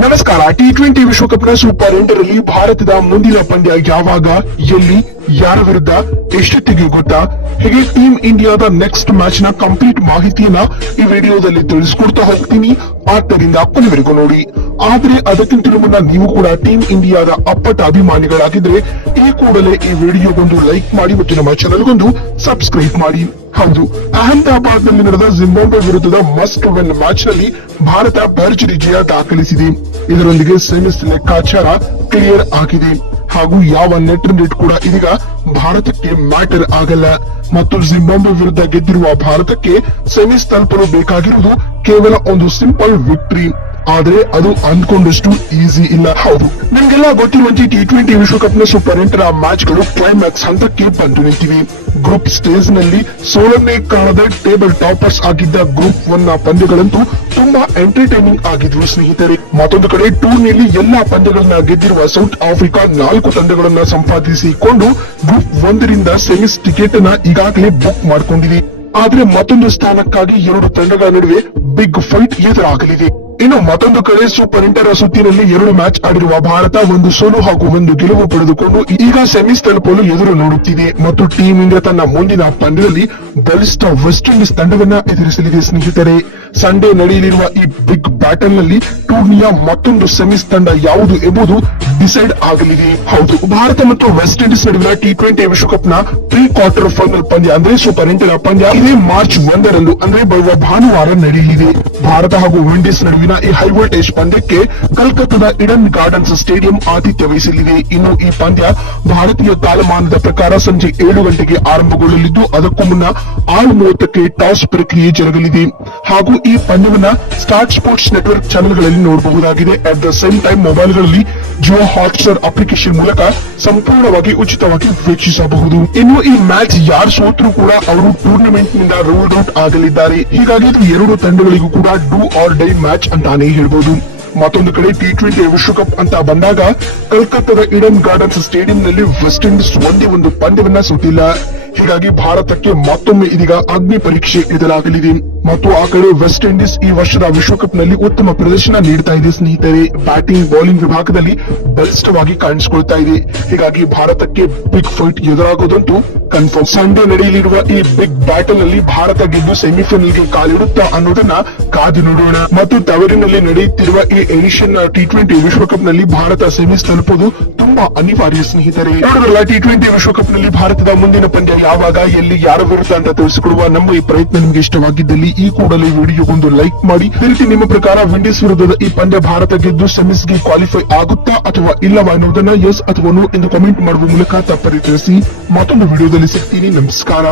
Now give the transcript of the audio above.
ನಮಸ್ಕಾರ. T20 ವಿಶ್ವಕಪ್ನ super 8 ರಲ್ಲಿ ಭಾರತದ ಮುಂದಿನ ಪಂದ್ಯ ಯಾವಾಗ, ಎಲ್ಲಿ, ಯಾರ ವಿರುದ್ಧ, ಎಷ್ಟೊತ್ತಿಗೆ ಗೊತ್ತಾ? ಹೀಗೆ ಟೀಮ್ ಇಂಡಿಯಾದ ನೆಕ್ಸ್ಟ್ ಮ್ಯಾಚ್ ನ ಕಂಪ್ಲೀಟ್ ಮಾಹಿತಿಯನ್ನ ಈ ವಿಡಿಯೋದಲ್ಲಿ ತಿಳಿಸ್ಕೊಡ್ತಾ ಹೋಗ್ತೀನಿ. ಆದ್ದರಿಂದ ಕೊನೆವರೆಗೂ ನೋಡಿ. ಆದ್ರೆ ಅದಕ್ಕಿಂತಲೂ ಮುನ್ನ ನೀವು ಕೂಡ ಟೀಮ್ ಇಂಡಿಯಾದ ಅಪ್ಪಟ ಅಭಿಮಾನಿಗಳಾಗಿದ್ರೆ ಈ ಕೂಡಲೇ ಈ ವಿಡಿಯೋಗೊಂದು ಲೈಕ್ ಮಾಡಿ ಮತ್ತು ನಮ್ಮ ಚಾನೆಲ್ಗೊಂದು ಸಬ್ಸ್ಕ್ರೈಬ್ ಮಾಡಿ. ಹೌದು, ಅಹಮದಾಬಾದ್ ನಲ್ಲಿ ನಡೆದ ಜಿಂಬಾಬ್ವೆ ವಿರುದ್ಧದ ಮಸ್ಟ್ ವಿನ್ ಮ್ಯಾಚ್ ನಲ್ಲಿ ಭಾರತ ಭರ್ಜರಿ ಜಯ ದಾಖಲಿಸಿದೆ. ಇದರೊಂದಿಗೆ ಸೆಮಿಸ್ ಲೆಕ್ಕಾಚಾರ ಕ್ಲಿಯರ್ ಆಗಿದೆ ಹಾಗೂ ಯಾವ ನೆಟ್ ರೇಟ್ ಕೂಡ ಇದೀಗ ಭಾರತಕ್ಕೆ ಮ್ಯಾಟರ್ ಆಗಲ್ಲ ಮತ್ತು ಜಿಂಬಾಬ್ವೆ ವಿರುದ್ಧ ಗೆದ್ದಿರುವ ಭಾರತಕ್ಕೆ ಸೆಮಿಸ್ ತಲುಪಲು ಬೇಕಾಗಿರುವುದು ಕೇವಲ ಒಂದು ಸಿಂಪಲ್ ವಿಕ್ಟರಿ. ಆದ್ರೆ ಅದು ಅಂದ್ಕೊಂಡಷ್ಟು ಈಸಿ ಇಲ್ಲ. ಹೌದು, ನಿಮ್ಗೆಲ್ಲ ಗೊತ್ತಿರುವಂತೆ ಟಿ20 ವಿಶ್ವಕಪ್ನ ಸೂಪರ್ 8 ಮ್ಯಾಚ್ ಗಳು ಕ್ಲೈಮ್ಯಾಕ್ಸ್ ಹಂತಕ್ಕೆ ಬಂದು ನಿಂತಿವೆ. ಗ್ರೂಪ್ ಸ್ಟೇಜ್ ನಲ್ಲಿ ಸೋಲನ್ನೇ ಕಾಣದ ಟೇಬಲ್ ಟಾಪರ್ಸ್ ಆಗಿದ್ದ ಗ್ರೂಪ್ 1 ನ ಪಂದ್ಯಗಳಂತೂ ತುಂಬಾ ಎಂಟರ್ಟೈನಿಂಗ್ ಆಗಿದ್ವು ಸ್ನೇಹಿತರೆ. ಮತ್ತೊಂದು ಕಡೆ ಟೂರ್ನಿಯಲ್ಲಿ ಎಲ್ಲಾ ಪಂದ್ಯಗಳನ್ನ ಗೆದ್ದಿರುವ ಸೌತ್ ಆಫ್ರಿಕಾ 4 ತಂಡಗಳನ್ನ ಸಂಪಾದಿಸಿಕೊಂಡು ಗ್ರೂಪ್ 1 ರಿಂದ ಸೆಮಿಸ್ ಟಿಕೆಟ್ ಅನ್ನ ಈಗಾಗಲೇ ಬುಕ್ ಮಾಡಿಕೊಂಡಿದೆ. ಆದ್ರೆ ಮತ್ತೊಂದು ಸ್ಥಾನಕ್ಕಾಗಿ 2 ತಂಡಗಳ ನಡುವೆ ಬಿಗ್ ಫೈಟ್ ಎದುರಾಗಲಿದೆ. ಇನ್ನು ಮತ್ತೊಂದು ಕಡೆ ಸೂಪರ್ 8 ಸುತ್ತಿನಲ್ಲಿ 2 ಮ್ಯಾಚ್ ಆಡಿರುವ ಭಾರತ 1 ಸೋಲು ಹಾಗೂ 1 ಗೆಲುವು ಪಡೆದುಕೊಂಡು ಈಗ ಸೆಮಿಸ್ ತಲುಪಲು ಎದುರು ನೋಡುತ್ತಿದೆ ಮತ್ತು ಟೀಮ್ ಇಂಡಿಯಾ ತನ್ನ ಮುಂದಿನ ಪಂದ್ಯದಲ್ಲಿ ಬಲಿಷ್ಠ ವೆಸ್ಟ್ ಇಂಡೀಸ್ ತಂಡವನ್ನ ಎದುರಿಸಲಿದೆ. ಸ್ನೇಹಿತರೆ, ಸಂಡೇ ನಡೆಯಲಿರುವ ಈ ಬಿಗ್ ಬ್ಯಾಟಲ್ ನಲ್ಲಿ ಟೂರ್ನಿಯ ಮತ್ತೊಂದು ಸೆಮಿಸ್ ತಂಡ ಯಾವುದು ಎಂಬುದು ಡಿಸೈಡ್ ಆಗಲಿದೆ. ಹೌದು, ಭಾರತ ಮತ್ತು ವೆಸ್ಟ್ ಇಂಡೀಸ್ ನಡುವಿನ ಟಿ20 ವಿಶ್ವಕಪ್ನ ಪ್ರೀ ಕ್ವಾರ್ಟರ್ ಫೈನಲ್ ಪಂದ್ಯ ಅಂದ್ರೆ ಸೂಪರ್ 8 ಪಂದ್ಯ ಇದೇ ಮಾರ್ಚ್ 1 ರಂದು ಅಂದ್ರೆ ಬರುವ ಭಾನುವಾರ ನಡೆಯಲಿದೆ. ಭಾರತ ಹಾಗೂ ವಿಂಡೀಸ್ ನಡುವಿನ ಈ ಹೈ ವೋಲ್ಟೇಜ್ ಪಂದ್ಯಕ್ಕೆ ಕಲ್ಕತ್ತಾದ ಈಡನ್ ಗಾರ್ಡನ್ಸ್ ಸ್ಟೇಡಿಯಂ ಆತಿಥ್ಯ ವಹಿಸಲಿದೆ. ಇನ್ನು ಈ ಪಂದ್ಯ ಭಾರತೀಯ ಕಾಲಮಾನದ ಪ್ರಕಾರ ಸಂಜೆ 7 ಗಂಟೆಗೆ ಆರಂಭಗೊಳ್ಳಲಿದ್ದು ಅದಕ್ಕೂ ಮುನ್ನ 6:30ಕ್ಕೆ ಟಾಸ್ ಪ್ರಕ್ರಿಯೆ ಜರುಗಲಿದೆ ಹಾಗೂ ಈ ಪಂದ್ಯವನ್ನ ಸ್ಟಾರ್ ಸ್ಪೋರ್ಟ್ಸ್ ನೆಟ್ವರ್ಕ್ ಚಾನೆಲ್ಗಳಲ್ಲಿ ನೋಡಬಹುದಾಗಿದೆ. ಅಟ್ ದ ಸೇಮ್ ಟೈಮ್ ಮೊಬೈಲ್ಗಳಲ್ಲಿ ಜಿಯೋ ಹಾಟ್ಸ್ಟಾರ್ ಅಪ್ಲಿಕೇಶನ್ ಮೂಲಕ ಸಂಪೂರ್ಣವಾಗಿ ಉಚಿತವಾಗಿ ವೀಕ್ಷಿಸಬಹುದು. ಇನ್ನು ಈ ಮ್ಯಾಚ್ ಯಾರು ಸೋತ್ರೂ ಕೂಡ ಅವರು ಟೂರ್ನಮೆಂಟ್ ನಿಂದ ರೂಲ್ಡ್ ಔಟ್ ಆಗಲಿದ್ದಾರೆ. ಹೀಗಾಗಿ ಇದು 2 ತಂಡಗಳಿಗೂ ಕೂಡ ಡೂ ಆರ್ ಡೈ ಮ್ಯಾಚ್ ಅಂತಾನೆ ಹೇಳ್ಬೋದು. ಮತ್ತೊಂದು ಕಡೆ ಟಿ20 ವಿಶ್ವಕಪ್ ಅಂತ ಬಂದಾಗ ಕಲ್ಕತ್ತಾದ ಈಡನ್ ಗಾರ್ಡನ್ಸ್ ಸ್ಟೇಡಿಯಂನಲ್ಲಿ ವೆಸ್ಟ್ ಇಂಡೀಸ್ ಒಂದೇ ಒಂದು ಪಂದ್ಯವನ್ನ ಸೋತಿಲ್ಲ. ಹೀಗಾಗಿ ಭಾರತಕ್ಕೆ ಮತ್ತೊಮ್ಮೆ ಇದೀಗ ಅಗ್ನಿ ಪರೀಕ್ಷೆ ಎದುರಾಗಲಿದೆ ಮತ್ತು ಆ ಕಡೆ ವೆಸ್ಟ್ ಇಂಡೀಸ್ ಈ ವರ್ಷದ ವಿಶ್ವಕಪ್ ನಲ್ಲಿ ಉತ್ತಮ ಪ್ರದರ್ಶನ ನೀಡ್ತಾ ಇದೆ ಸ್ನೇಹಿತರೆ. ಬ್ಯಾಟಿಂಗ್ ಬೌಲಿಂಗ್ ವಿಭಾಗದಲ್ಲಿ ಬಲಿಷ್ಠವಾಗಿ ಕಾಣಿಸಿಕೊಳ್ತಾ ಇದೆ. ಹೀಗಾಗಿ ಭಾರತಕ್ಕೆ ಬಿಗ್ ಫೈಟ್ ಎದುರಾಗೋದಂತೂ ಕನ್ಫರ್ಮ್. ಸಂಡೇ ನಡೆಯಲಿರುವ ಈ ಬಿಗ್ ಬ್ಯಾಟಲ್ ನಲ್ಲಿ ಭಾರತ ಗೆದ್ದು ಸೆಮಿಫೈನಲ್ಗೆ ಕಾಲಿಡುತ್ತಾ ಅನ್ನೋದನ್ನ ಕಾದು ನೋಡೋಣ. ಮತ್ತು ತವರಿನಲ್ಲಿ ನಡೆಯುತ್ತಿರುವ ಈ ಏಷ್ಯನ್ ಟಿ20 ವಿಶ್ವಕಪ್ ನಲ್ಲಿ ಭಾರತ ಸೆಮಿಸ್ ತಲುಪುವುದು ತುಂಬಾ ಅನಿವಾರ್ಯ ಸ್ನೇಹಿತರೆ. ನೋಡಿದ್ರಲ್ಲ, ಟಿ20 ವಿಶ್ವಕಪ್ ನಲ್ಲಿ ಭಾರತದ ಮುಂದಿನ ಪಂದ್ಯ ಯಾವಾಗ, ಎಲ್ಲಿ, ಯಾರ ವಿರುದ್ಧ ಅಂತ ತಿಳಿಸಿಕೊಡುವ ನಮ್ಮ ಈ ಪ್ರಯತ್ನ ನಿಮಗೆ ಇಷ್ಟವಾಗಿದ್ದಲ್ಲಿ ಈ ಕೂಡಲೇ ವಿಡಿಯೋಗೊಂದು ಲೈಕ್ ಮಾಡಿ. ಈ ರೀತಿ ನಿಮ್ಮ ಪ್ರಕಾರ ವಿಂಡೀಸ್ ವಿರುದ್ಧದ ಈ ಪಂದ್ಯ ಭಾರತ ಗೆದ್ದು ಸೆಮಿಸ್ಗೆ ಕ್ವಾಲಿಫೈ ಆಗುತ್ತಾ ಅಥವಾ ಇಲ್ಲವಾ ಅನ್ನೋದನ್ನ ಎಸ್ ಅಥವಾ ನೋ ಎಂದು ಕಾಮೆಂಟ್ ಮಾಡುವ ಮೂಲಕ ತಪ್ಪದೆ ತಿಳಿಸಿ. ಮತ್ತೊಂದು ವಿಡಿಯೋದಲ್ಲಿ ಸಿಗ್ತೀನಿ. ನಮಸ್ಕಾರ.